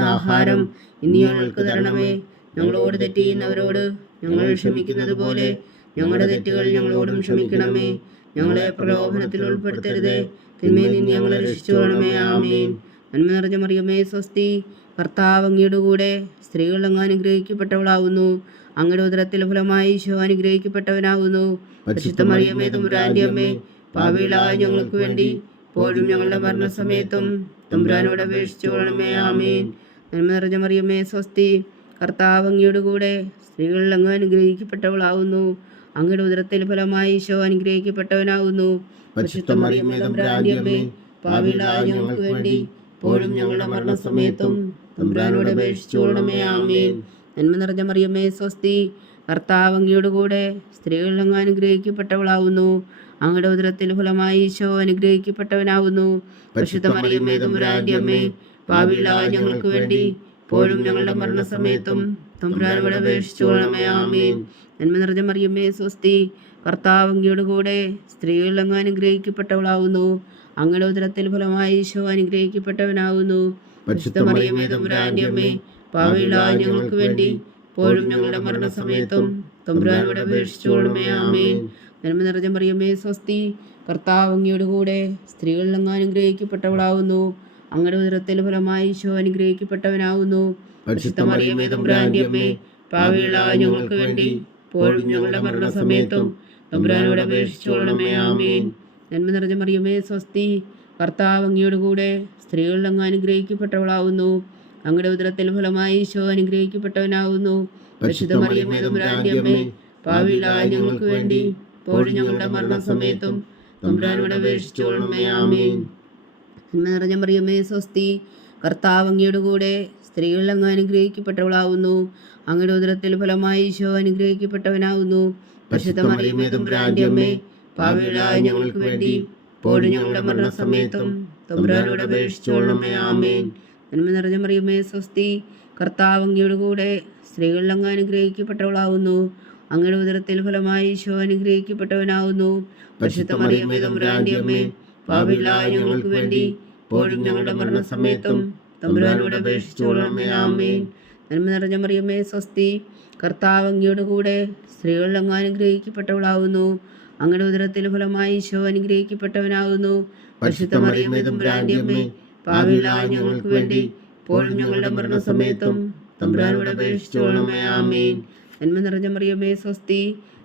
ആഹാരം ഇനി ഞങ്ങൾക്ക് തരണമേ. ഞങ്ങളോട് തെറ്റ് ചെയ്യുന്നവരോട് ഞങ്ങൾ ക്ഷമിക്കുന്നത് പോലെ ഞങ്ങളുടെ തെറ്റുകൾ ഞങ്ങളോടും ക്ഷമിക്കണമേ. ഞങ്ങളെ പ്രലോഭനത്തിൽ ഉൾപ്പെടുത്തരുത്. തിന്മയിൽ നിന്ന് ഞങ്ങളെ രക്ഷിച്ചു കൊള്ളണമേ. ആമേൻ. നന്മ നിറഞ്ഞ മറിയമേ സ്വസ്തി. ഭർത്താവ് അങ്ങയുടെ കൂടെ സ്ത്രീകൾ അങ്ങ് അനുഗ്രഹിക്കപ്പെട്ടവളാവുന്നു. അങ്ങയുടെ ഉദരത്തിൽ ഫലമായി ഈശോ അനുഗ്രഹിക്കപ്പെട്ടവനാകുന്നു പരിശുദ്ധ മറിയമേ തമ്പുരാന്റെ അമ്മേ പാവികളായ ഞങ്ങൾക്ക് വേണ്ടി പോലും ഞങ്ങളുടെ മരണസമയത്തും തമ്പുരാനോട് അപേക്ഷിച്ചു കൊള്ളണമേ. ആമേൻ. നന്മ നിറഞ്ഞ മറിയമേ സ്വസ്തി. കർത്താവ് അങ്ങയുടെ കൂടെ സ്ത്രീകളിൽ അങ്ങ് അനുഗ്രഹിക്കപ്പെട്ടവളാവുന്നു. അങ്ങയുടെ ഉദരത്തിൽ ഫലമായി ഈശോ അനുഗ്രഹിക്കപ്പെട്ടവനാകുന്നു പാവികളായ ഞങ്ങൾക്ക് വേണ്ടി ഇപ്പോഴും ഞങ്ങളുടെ മരണസമയത്തും തമ്പുരാനോട് അപേക്ഷിച്ചു കൊള്ളണമേ ആമേൻ. നന്മ നിറഞ്ഞ മറിയമ്മേ സ്വസ്തി കർത്താവ് അങ്ങയുടെ കൂടെ സ്ത്രീകളിൽ അങ്ങ് അനുഗ്രഹിക്കപ്പെട്ടവളാവുന്നു. അങ്ങയുടെ ഉദരത്തിൽ ഫലമായി ഈശോ അനുഗ്രഹിക്കപ്പെട്ടവനാകുന്നു പരിശുദ്ധ മറിയമ്മേ തമ്പുരാന്റെ അമ്മേ ഞങ്ങൾക്ക് വേണ്ടി ഇപ്പോഴും ഞങ്ങളുടെ മരണസമയത്തും തമ്പുരാനോട് അപേക്ഷിച്ചോളമേ ആമീൻ. നന്മ നിറഞ്ഞ മറിയമ്മേ സ്വസ്തി. കർത്താവ് അങ്ങയുടെ കൂടെ സ്ത്രീകളിൽ അങ്ങ് അനുഗ്രഹിക്കപ്പെട്ടവളാവുന്നു. അങ്ങയുടെ ഉദരത്തിൽ ഫലമായി ഈശോ അനുഗ്രഹിക്കപ്പെട്ടവനാവുന്നു. മറിയമ്മേ തമ്പുരാന്റെ അമ്മേ പാപികളായ ഞങ്ങൾക്ക് വേണ്ടി ഇപ്പോഴും ഞങ്ങളുടെ മരണസമയത്തും തമ്പുരാനോട് അപേക്ഷിച്ചോളമേ ആമീൻ. നന്മ നിറഞ്ഞ മറിയമ്മേ സ്വസ്തി. കർത്താവ് അങ്ങയുടെ കൂടെ സ്ത്രീകളിൽ അങ്ങ് അനുഗ്രഹിക്കപ്പെട്ടവളാവുന്നു. അങ്ങയുടെ ഉദരത്തിൽ ഫലമായി ഈശോ അനുഗ്രഹിക്കപ്പെട്ടവനാകുന്നു തമ്പുരാന്റെ അമ്മേ ഞങ്ങൾക്ക് വേണ്ടി ഇപ്പോഴും ഞങ്ങളുടെ മരണസമയത്തും തമ്പുരാനോട് ആമേൻ. നന്മ നിറഞ്ഞ മറിയമേ സ്വസ്തി കർത്താവ് അങ്ങയുടെ കൂടെ സ്ത്രീകൾ അങ്ങ് അനുഗ്രഹിക്കപ്പെട്ടവളാവുന്നു. അങ്ങയുടെ ഉദരത്തിൽ ഫലമായി ഈശോ അനുഗ്രഹിക്കപ്പെട്ടവനാവുന്നു. തമ്പുരാന്റെ അമ്മേ ഞങ്ങൾക്ക് വേണ്ടി ഇപ്പോഴും ഞങ്ങളുടെ മരണസമയത്തും തമ്പുരാനോട് അപേക്ഷിച്ചോളണമേ ആമേൻ. നിറഞ്ഞ മറിയമ്മേ സ്വസ്തി. കർത്താവ് അങ്ങയുടെ കൂടെ സ്ത്രീകളിൽ അങ്ങ് അനുഗ്രഹിക്കപ്പെട്ടവളാവുന്നു. അങ്ങയുടെ ഉദരത്തിൽ ഫലമായി ഈശോ അനുഗ്രഹിക്കപ്പെട്ടവനാവുന്നു. പരിശുദ്ധ മറിയമ്മേ തമ്പുരാന്റെ അമ്മേ പാവികളായ ഞങ്ങൾക്ക് വേണ്ടി ഇപ്പോഴും ഞങ്ങളുടെ മരണസമയത്തും തമ്പുരാനോട് അപേക്ഷിച്ചോളമേ ആമേൻ. നന്മ നിറഞ്ഞ മറിയമ്മേ സ്വസ്തി. കർത്താവ് അങ്ങയുടെ കൂടെ സ്ത്രീകളിൽ അങ്ങ് അനുഗ്രഹിക്കപ്പെട്ടവളാവുന്നു. അങ്ങയുടെ ഉദരത്തിൽ ഫലമായി ഈശോ അനുഗ്രഹിക്കപ്പെട്ടവനാവുന്നു. പരിശുദ്ധ മറിയമ്മേ തമ്പുരാന്റെ അമ്മേ പാപികളായ ഞങ്ങൾക്ക് വേണ്ടി ഇപ്പോഴും ഞങ്ങളുടെ മരണസമയത്തും തമ്പുരാനോട് അപേക്ഷിച്ചോളമേ ആമേൻ. നന്മ നിറഞ്ഞ മറിയമ്മേ സ്വസ്തി കർത്താവ് അങ്ങയുടെ കൂടെ സ്ത്രീകൾ അങ്ങ് അനുഗ്രഹിക്കപ്പെട്ടവളാവുന്നു. അങ്ങയുടെ ഉദരത്തിൽ ഫലമായി ഈശോ അനുഗ്രഹിക്കപ്പെട്ടവനാകുന്നു പരിശുദ്ധ മറിയമ്മേ തമ്പുരാന്റെ അമ്മേ പാപികളായ ഞങ്ങൾക്ക് വേണ്ടി ഇപ്പോഴും ഞങ്ങളുടെ മരണസമയത്തും തമ്പുരാനോട് അപേക്ഷിച്ചോളമേ ആമേൻ. നന്മ നിറഞ്ഞ മറിയമ്മേ സ്വസ്തി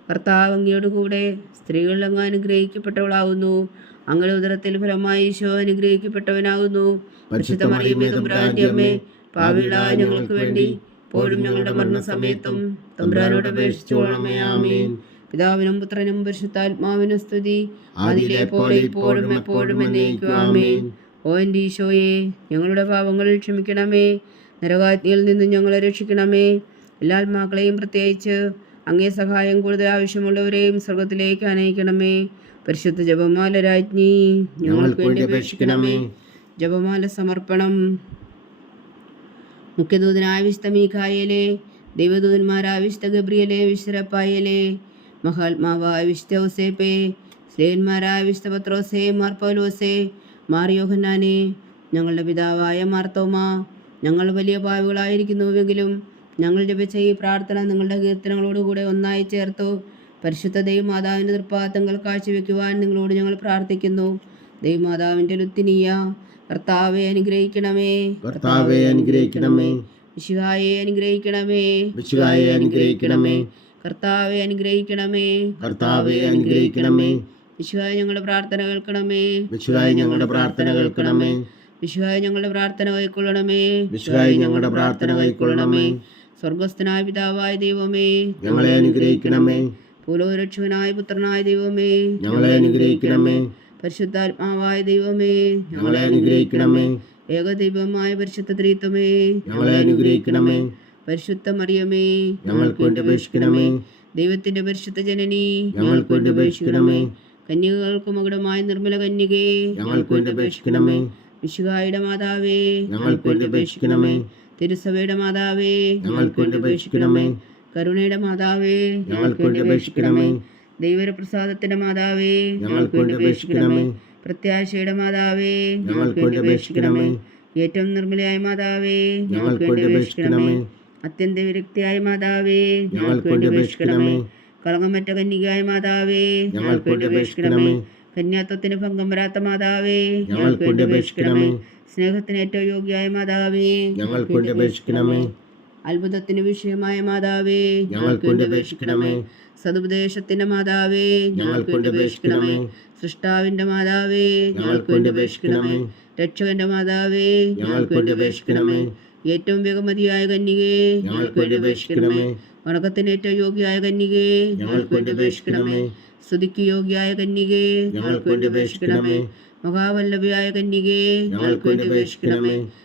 കർത്താവ് അങ്ങയുടെ കൂടെ സ്ത്രീകൾ അങ്ങ് അനുഗ്രഹിക്കപ്പെട്ടവളാവുന്നു. അങ്ങയുടെ ഉദരത്തിൽ ഫലമായി ഈശോ അനുഗ്രഹിക്കപ്പെട്ടവനാകുന്നു. പരിശുദ്ധ മറിയമേ തമ്പുരാന്റെ അമ്മേ പാവികളായ ഞങ്ങൾക്ക് വേണ്ടി പോലും ഞങ്ങളുടെ മരണസമയത്തും തമ്പുരാനോട് അപേക്ഷിച്ചോളമേ ആമേൻ. പിതാവിനും പുത്രനും പരിശുദ്ധാത്മാവിനും സ്തുതി. അതിലെ പോലെ ഇപ്പോഴും എപ്പോഴും എന്നേക്കും ആമേൻ. ഓ എന്റെ ഈശോയെ ഞങ്ങളുടെ പാവങ്ങൾ ക്ഷമിക്കണമേ. നരകാജ്ഞയിൽ നിന്ന് ഞങ്ങളെ രക്ഷിക്കണമേ. എല്ലാ ആത്മാക്കളെയും പ്രത്യേകിച്ച് അങ്ങേ സഹായം കൂടുതൽ ആവശ്യമുള്ളവരെയും സ്വർഗത്തിലേക്ക് അനയിക്കണമേ. പരിശുദ്ധ ജപമാല രാജ്ഞി ഞങ്ങൾക്ക് വേണ്ടി അപേക്ഷിക്കണമേ. ജപമാല സമർപ്പണം. മുഖ്യദൂതനായ വിശുദ്ധ മീഖായലെ ദൈവദൂതന്മാരായ വിശുദ്ധ ഗബ്രിയലെ വിശ്വരപ്പായലെ മഹാത്മാവായ വിശുദ്ധ ഔസേപ്പെ സ്ലേന്മാരായ വിശുദ്ധ പത്രോസേ മാർപ്പൗലോസേ മാറിയോഹന്നാനെ ഞങ്ങളുടെ പിതാവായ മാർത്തോമ ഞങ്ങൾ വലിയ പാവുകളായിരിക്കുന്നുവെങ്കിലും ഞങ്ങൾ ജപിച്ച ഈ പ്രാർത്ഥന നിങ്ങളുടെ കീർത്തനങ്ങളോടുകൂടെ ഒന്നായി ചേർത്തു. പരിശുദ്ധ ദൈവമാതാവിന്റെ തൃപ്പാദങ്ങൾ കാഴ്ചവെക്കുവാൻ നിങ്ങളോട് ഞങ്ങൾ പ്രാർത്ഥിക്കുന്നു. ദൈവമാതാവിന്റെ ലുത്തിനിയ കർത്താവെ അനുഗ്രഹിക്കണമേ. കർത്താവെ അനുഗ്രഹിക്കണമേ. വിശുഹായെ അനുഗ്രഹിക്കണമേ. വിശുഹായെ അനുഗ്രഹിക്കണമേ. കർത്താവെ അനുഗ്രഹിക്കണമേ. കർത്താവെ അനുഗ്രഹിക്കണമേ. വിശുഹായ ഞങ്ങളുടെ പ്രാർത്ഥന കേൾക്കണമേ. വിശുകായി ഞങ്ങളുടെ പ്രാർത്ഥന കേൾക്കണമേ. വിശുഹായ ഞങ്ങളുടെ പ്രാർത്ഥന കൈക്കൊള്ളണമേ. വിശുകായി ഞങ്ങളുടെ പ്രാർത്ഥന കൈക്കൊള്ളണമേ. സ്വർഗസ്ഥനായ പിതാവായ ദൈവമേ. ഞങ്ങളെ അനുഗ്രഹിക്കണമേ. ഭൂലോരക്ഷകനായ പുത്രനായ ദൈവമേ ഞങ്ങളെ അനുഗ്രഹിക്കണമേ. പരിശുദ്ധാത്മാവായ ദൈവമേ ഞങ്ങളെ അനുഗ്രഹിക്കണമേ. ഏകദൈവമായ പരിശുദ്ധ ത്രീത്വമേ ഞങ്ങളെ അനുഗ്രഹിക്കണമേ. പരിശുദ്ധ മറിയമേ ഞങ്ങൾക്ക് വേണ്ടി അപേക്ഷിക്കണമേ. ദൈവത്തിന്റെ പരിശുദ്ധ ജനനി ഞങ്ങൾക്ക് വേണ്ടി അപേക്ഷിക്കണമേ. കന്യകൾക്ക് മകുടമായ നിർമ്മല കന്യകേ ഞങ്ങൾക്ക് വേണ്ടി അപേക്ഷിക്കണമേ. വിശുകായുടെ മാതാവേ ഞങ്ങൾക്ക് വേണ്ടി അപേക്ഷിക്കണമേ. തിരുസഭയുടെ മാതാവേ ഞങ്ങൾക്ക് വേണ്ടി അപേക്ഷിക്കണമേ. കരുണയുടെ മാതാവേ ഞങ്ങൾക്ക് വേണ്ടി അപേക്ഷിക്കണമേ. ദൈവപ്രസാദത്തിന്റെ മാതാവേ ഞങ്ങൾക്ക് വേണ്ടി അപേക്ഷിക്കണമേ. പ്രത്യാശയുടെ മാതാവേ ഞങ്ങൾക്ക് വേണ്ടി അപേക്ഷിക്കണമേ. ഏറ്റവും നിർമ്മലയായ മാതാവേ ഞങ്ങൾക്ക് വേണ്ടി അപേക്ഷിക്കണമേ. അത്യന്ത വിരക്തിയായ മാതാവേ ഞങ്ങൾക്ക് വേണ്ടി അപേക്ഷിക്കണമേ. കളങ്കമറ്റ കന്യകയായ മാതാവേ ഞങ്ങൾക്ക് വേണ്ടി അപേക്ഷിക്കണമേ. കന്യാത്വത്തിന് ഭംഗം വരാത്ത മാതാവേ ഞങ്ങൾക്ക് വേണ്ടി അപേക്ഷിക്കണമേ. സ്നേഹത്തിന് ഏറ്റവും യോഗ്യയായ മാതാവേ ഞങ്ങൾക്ക് വേണ്ടി അപേക്ഷിക്കണമേ. അത്ഭുതത്തിന് വിഷയമായ മാതാവേ ഞങ്ങൾക്ക് വേണ്ടി അപേക്ഷിക്കണമേ. സതുപദേശത്തിന്റെ മാതാവേ ഞങ്ങൾക്ക് വേണ്ടി അപേക്ഷിക്കണമേ. സൃഷ്ടാവിന്റെ മാതാവേ ഞങ്ങൾക്ക് അപേക്ഷിക്കണമേ. രക്ഷകന്റെ മാതാവേ ഞങ്ങൾക്ക് അപേക്ഷിക്കണമേ. ഏറ്റവും വേഗമതിയായ കന്യകേ ഞങ്ങൾക്ക് വേണ്ടി അപേക്ഷിക്കണമേ. വണക്കത്തിന് ഏറ്റവും യോഗ്യയായ കന്യകേ ഞങ്ങൾക്ക് വേണ്ടി അപേക്ഷിക്കണമേ. സ്തുതിക്ക് യോഗ്യയായ കന്യകേ ഞങ്ങൾക്ക് അപേക്ഷിക്കണമേ. മഹാവല്ലഭയായ കന്യകേ ഞങ്ങൾക്ക് അപേക്ഷിക്കണമേ.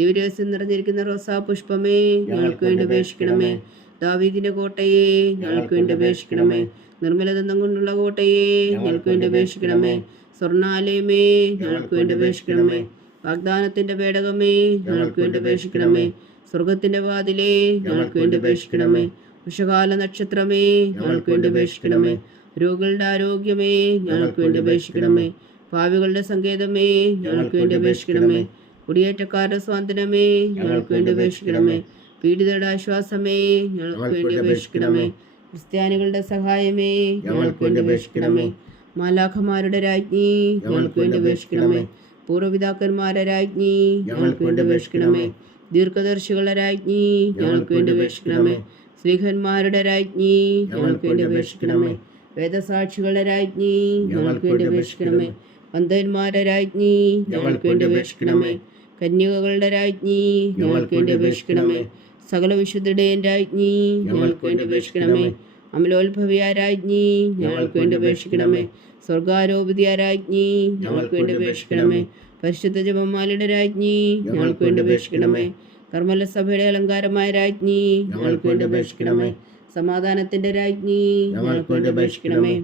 ദിവ്യരഹസ്യം നിറഞ്ഞിരിക്കുന്ന റോസാ പുഷ്പമേ ഞങ്ങൾക്ക് വേണ്ടി അപേക്ഷിക്കണമേ. ദാവീദിന്റെ കോട്ടയെ ഞങ്ങൾക്ക് വേണ്ടി അപേക്ഷിക്കണമേ. നിർമ്മലദന്തം കൊണ്ടുള്ള കോട്ടയെ ഞങ്ങൾക്ക് വേണ്ടി അപേക്ഷിക്കണമേ. സ്വർണാലയമേ ഞങ്ങൾക്ക് വേണ്ടി അപേക്ഷിക്കണമേ. വാഗ്ദാനത്തിന്റെ പേടകമേ ഞങ്ങൾക്ക് വേണ്ടി അപേക്ഷിക്കണമേ. സ്വർഗത്തിന്റെ വാതിലേ ഞങ്ങൾക്ക് വേണ്ടി അപേക്ഷിക്കണമേ. വിഷകാല നക്ഷത്രമേ ഞങ്ങൾക്ക് വേണ്ടി അപേക്ഷിക്കണമേ. രോഗികളുടെ ആരോഗ്യമേ ഞങ്ങൾക്ക് വേണ്ടി അപേക്ഷിക്കണമേ. ഭാവികളുടെ സങ്കേതമേ ഞങ്ങൾക്ക് വേണ്ടി അപേക്ഷിക്കണമേ. കുടിയേറ്റക്കാരുടെ സ്വാതന്ത്ര്യമേ ഞങ്ങൾക്ക് വേണ്ടി അപേക്ഷിക്കണമേ. പീഡിതരുടെ ആശ്വാസമേ ഞങ്ങൾക്ക് വേണ്ടി അപേക്ഷിക്കണമേ. ക്രിസ്ത്യാനികളുടെ സഹായമേ ഞങ്ങൾക്ക് വേണ്ടി അപേക്ഷിക്കണമേ. മാലാഖമാരുടെ രാജ്ഞി ഞങ്ങൾക്ക് വേണ്ടി അപേക്ഷിക്കണമേ. പൂർവപിതാക്കന്മാരുടെ രാജ്ഞി ഞങ്ങൾക്ക് വേണ്ടി അപേക്ഷിക്കണമേ. ദീർഘദർശികളുടെ രാജ്ഞി ഞങ്ങൾക്ക് വേണ്ടി അപേക്ഷിക്കണമേ. സ്ത്രീഹന്മാരുടെ രാജ്ഞി ഞങ്ങൾക്ക് വേണ്ടി അപേക്ഷിക്കണമേ. വേദസാക്ഷികളുടെ രാജ്ഞി ഞങ്ങൾക്ക് വേണ്ടി അപേക്ഷിക്കണമേ. പന്തന്മാരുടെ രാജ്ഞി ഞങ്ങൾക്ക് വേണ്ടി അപേക്ഷിക്കണമേ. കന്യകകളുടെ രാജ്ഞി ഞങ്ങൾക്ക് വേണ്ടി അപേക്ഷിക്കണമേ. സകല വിശുദ്ധയുടെയും രാജ്ഞി ഞങ്ങൾക്ക് വേണ്ടി അപേക്ഷിക്കണമേ. അമലോത്ഭവിയ രാജ്ഞി ഞങ്ങൾക്ക് വേണ്ടി അപേക്ഷിക്കണമേ. സ്വർഗാരോപിതിയ രാജ്ഞി ഞങ്ങൾക്ക് വേണ്ടി അപേക്ഷിക്കണമേ. പരിശുദ്ധ ജപമാലയുടെ രാജ്ഞി ഞങ്ങൾക്ക് വേണ്ടി അപേക്ഷിക്കണമേ. കർമ്മല സഭയുടെ അലങ്കാരമായ രാജ്ഞി ഞങ്ങൾക്ക് വേണ്ടി അപേക്ഷിക്കണമേ. സമാധാനത്തിന്റെ രാജ്ഞി ഞങ്ങൾക്ക് വേണ്ടി അപേക്ഷിക്കണമേ.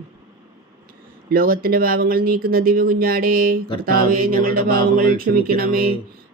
ലോകത്തിന്റെ പാപങ്ങൾ നീക്കുന്ന ദിവ്യ കുഞ്ഞാടേ കർത്താവെ ഞങ്ങളുടെ പാപങ്ങൾ ക്ഷമിക്കണമേ.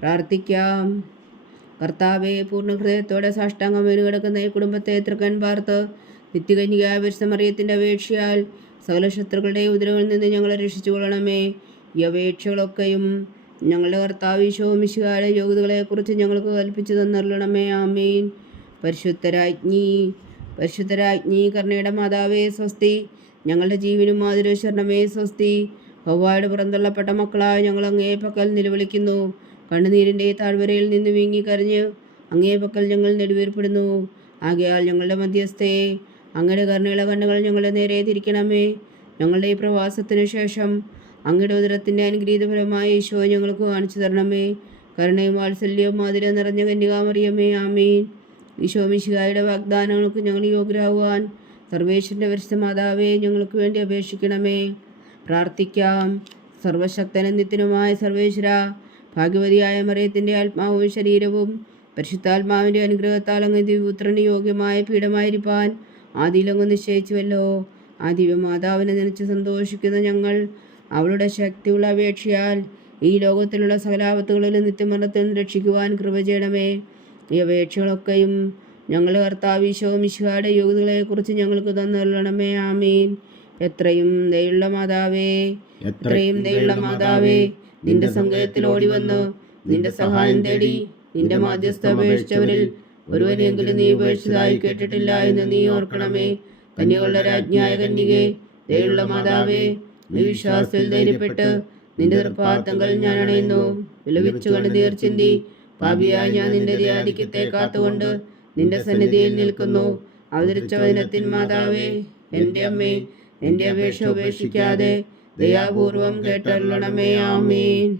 പ്രാർത്ഥിക്കാം. കർത്താവെ പൂർണ ഹൃദയത്തോടെ സാഷ്ടാംഗം കിടക്കുന്ന ഈ കുടുംബത്തെ തൃക്കൻ പാർത്ത് നിത്യകന്യകായ പരിശുദ്ധമറിയത്തിന്റെ അപേക്ഷയാൽ സകല ശത്രുക്കളുടെ ഉദരവിൽ നിന്ന് ഞങ്ങളെ രക്ഷിച്ചു കൊള്ളണമേ ഈ അപേക്ഷകളൊക്കെയും ഞങ്ങളുടെ കർത്താവ് ഈശോ മിശിഹായുടെ യോഗ്യതകളെക്കുറിച്ച് ഞങ്ങൾക്ക് കൽപ്പിച്ചു തന്നറിയണമേ ആമീൻ. പരിശുദ്ധരാജ്ഞി പരിശുദ്ധരാജ്ഞി കർണയുടെ മാതാവേ സ്വസ്തി. ഞങ്ങളുടെ ജീവനും മാതിരശരണമേ സ്വസ്തി. ഹൗവായുടെ പുറന്തള്ളപ്പെട്ട മക്കളായ ഞങ്ങൾ അങ്ങേ പക്കൽ നിലവിളിക്കുന്നു. കണ്ണുനീരിന്റെ താഴ്വരയിൽ നിന്ന് വീങ്ങിക്കരഞ്ഞ് അങ്ങേ പക്കൽ ഞങ്ങൾ നെടുവേർപ്പെടുന്നു. ആകയാൽ ഞങ്ങളുടെ മധ്യസ്ഥയെ അങ്ങയുടെ കരുണയുള്ള കണ്ണുകൾ ഞങ്ങളെ നേരെ തിരിക്കണമേ. ഞങ്ങളുടെ ഈ പ്രവാസത്തിനു ശേഷം അങ്ങയുടെ ഉദരത്തിന്റെ അനുഗ്രഹീതഫലമായ ഈശോ ഞങ്ങൾക്ക് കാണിച്ചു തരണമേ. കരുണയും വാത്സല്യവും മാതിര നിറഞ്ഞ കന്യകാമറിയമേ ആമീൻ. ഈശോ മിശിഹായുടെ വാഗ്ദാനങ്ങൾക്ക് ഞങ്ങൾ യോഗ്യരാകുവാൻ സർവേശ്വരന്റെ പരിശുദ്ധ മാതാവേ ഞങ്ങൾക്ക് വേണ്ടി അപേക്ഷിക്കണമേ. പ്രാർത്ഥിക്കാം. സർവശക്തനും നിത്യനുമായ സർവേശ്വര ഭാഗ്യവതിയായ മറിയത്തിന്റെ ആത്മാവും ശരീരവും പരിശുദ്ധാത്മാവിന്റെ അനുഗ്രഹത്താൽ അങ്ങ് ദിവ്യപുത്രന് യോഗ്യമായ പീഠമായിരിക്കാൻ ആദിയിലങ്ങ് നിശ്ചയിച്ചുവല്ലോ. ആ ദിവ്യമാതാവിനെ നനച്ച് സന്തോഷിക്കുന്ന ഞങ്ങൾ അവളുടെ ശക്തിയുള്ള അപേക്ഷയാൽ ഈ ലോകത്തിലുള്ള സകലാപത്തുകളിലും നിത്യമരണത്തിൽ നിന്ന് രക്ഷിക്കുവാൻ കൃപ ചെയ്യണമേ. ഈ അപേക്ഷകളൊക്കെയും ഞങ്ങൾ കർത്താവീശവും മിശിഹായുടെ യോഗ്യതകളെക്കുറിച്ച് ഞങ്ങൾക്ക് തന്നരുളണമേ. ആമീൻ. എത്രയും ദയുള്ള മാതാവേ. എത്രയും ദയുള്ള മാതാവേ. നിന്റെ സങ്കേതത്തിൽ ഓടി വന്ന് നിന്റെ സഹായം തേടി നിന്റെ മാധ്യസ്ഥ അപേക്ഷിച്ചവരിൽ ഒരുവനെങ്കിലും നീ ഉപേക്ഷിച്ചതായി കേട്ടിട്ടില്ല എന്ന് നീ ഓർക്കണമേ. കന്യകളുടെ രാജ്ഞിയായ കന്യകെ ദയുള്ള മാതാവേ നീ വിശ്വാസത്തിൽ ധൈര്യപ്പെട്ട് നിന്റെ തൃപ്പാത്തങ്ങൾ ഞാൻ അണയുന്നു. വിലപിച്ചു കണ്ട് നീർച്ചിന്തി പാപിയായി ഞാൻ നിന്റെ ധ്യാനിക്കത്തെ കാത്തുകൊണ്ട് നിന്റെ സന്നിധിയിൽ നിൽക്കുന്നു. അവതരിച്ച വചനത്തിൻ മാതാവേ എന്റെ അമ്മേ എന്റെ അപേക്ഷ ഉപേക്ഷിക്കാതെ தயாபூர்வம் கேட்டல்லடமே ஆமீன்.